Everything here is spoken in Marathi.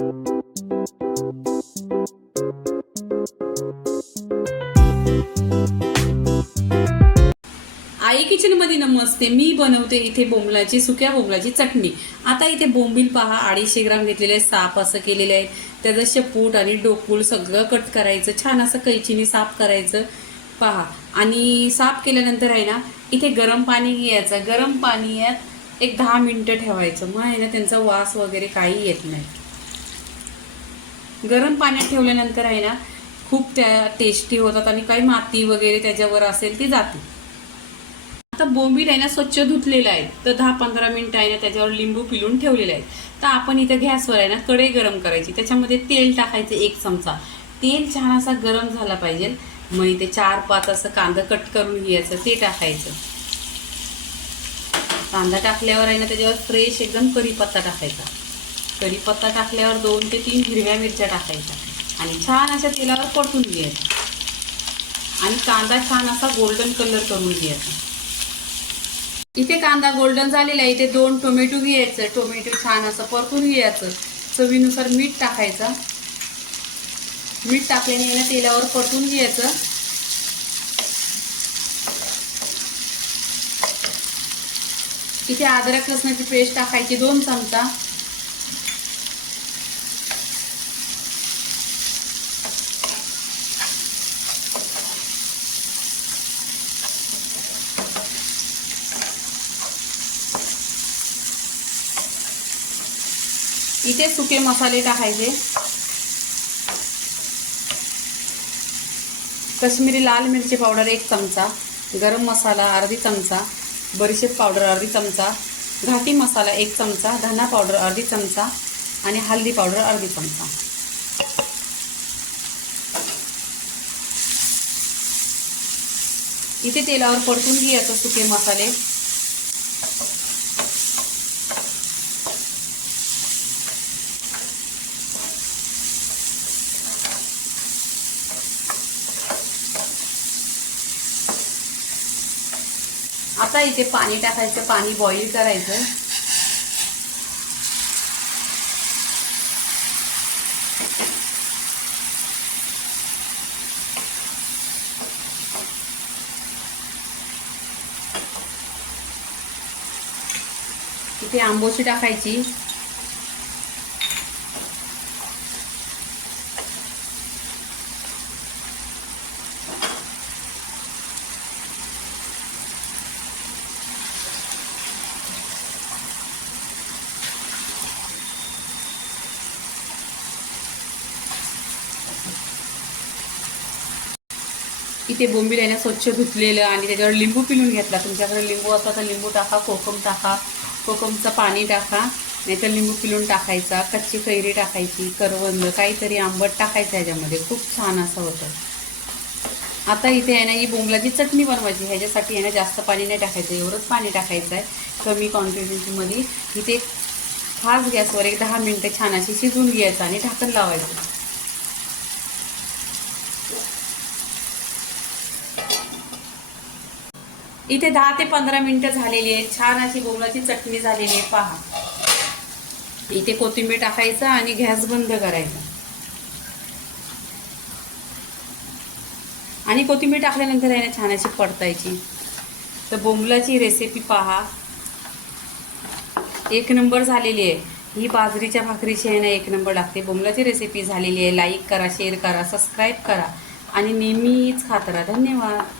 आई किचन मध्ये नमस्ते. मी बनवते इथे बोंबलाची, सुक्या बोंबलाची चटणी. आता इथे बोंबील पहा 250 ग्राम घेतलेले आहे. साफ असं केलेलं आहे. त्याचं शेपूट आणि डोकूल सगळं कट करायचं, छान असं कैचीने साफ करायचं पहा. आणि साफ केल्यानंतर आहे ना, इथे गरम पाणी घ्यायचं. गरम पाण्यात एक 10 मिनिटं ठेवायचं. मग आहे ना, त्यांचा वास वगैरे काही येत नाही. गरम पाण्यात ठेवल्यानंतर आहे ना, खूप त्या टेस्टी होतात आणि काही माती वगैरे त्याच्यावर असेल ती जाते. आता बोंबील आहे ना, स्वच्छ धुतलेलं आहे. तर 10-15 मिनिटं आहे ना, त्याच्यावर लिंबू पिळून ठेवलेलं आहे. तर आपण इथं गॅसवर आहे ना, कढई गरम करायची. त्याच्यामध्ये तेल टाकायचं 1 चमचा. तेल छान असा गरम झाला पाहिजे. मग इथे 4-5 असं कांदा कट करून घ्यायचं, ते टाकायचं. कांदा टाकल्यावर आहे ना, त्याच्यावर फ्रेश एकदम कढीपत्ता टाकायचा. कढीपत्ता टाकल्यावर 2 ते 3 हिरव्या मिरच्या टाकायच्या आणि छान अशा तेलावर परतून घ्यायचं. आणि कांदा छान असा गोल्डन कलर करून घ्यायचा. इथे कांदा गोल्डन झालेला आहे. इथे 2 टोमॅटो घ्यायचं. टोमॅटो छान असं परतून घ्यायचं. चवीनुसार मीठ टाकायचं. मीठ टाकल्याने ना, तेलावर परतून घ्यायचं. इथे अद्रक लसणाची पेस्ट टाकायची 2 चमचा. इथे सुके मसाले टाकायचे. कश्मीरी लाल मिरची पावडर 1 चमचा, गरम मसाला अर्धी चमचा, बडीशेप पावडर अर्धी चमचा, घाटी मसाला 1 चमचा, धना पावडर अर्धी चमचा आणि हळदी पावडर अर्धी चमचा. इथे तेलावर परतून घ्यायचं सुके मसाले. आता इथे पाणी टाकायचं. पाणी बॉईल करायचं. इथे आंबोशी टाकायची. इथे बोंबील आहे ना, स्वच्छ धुतलेलं आणि त्याच्यावर लिंबू पिळून घेतला. तुमच्याकडे लिंबू असला तर लिंबू टाका, कोकम टाका, कोकमचं पाणी टाका, नाहीतर लिंबू पिळून टाकायचा. कच्ची कैरी टाकायची, करवंद काहीतरी आंबट टाकायचं ह्याच्यामध्ये. खूप छान असं होतं. आता इथे आहे ना, ही बोंबलाची चटणी बनवायची. ह्याच्यासाठी आहे ना, जास्त पाणी नाही टाकायचं, एवढंच पाणी टाकायचं आहे कमी क्वांटिटीमध्ये. इथे फास्ट गॅसवर एक 10 मिनिटं छान अशी शिजवून घ्यायचं आणि ढाकण लावायचं. इथे 10 ते 15 मिनिटं झालेली आहेत. छान अशी बोंबलाची चटणी झालेली आहे पहा. इथे कोथिंबीर टाकायचं आणि गॅस बंद करायचा. आणि कोथिंबीर टाकल्यानंतर आहे ना, छान अशी परतायची. तर बोंबलाची रेसिपी पहा, 1 नंबर झालेली आहे. ही बाजरीच्या भाकरीची आहे ना, 1 नंबर लागते. बोंबलाची रेसिपी झालेली आहे. लाईक करा, शेअर करा, सबस्क्राईब करा आणि नेहमीच खात राहा. धन्यवाद.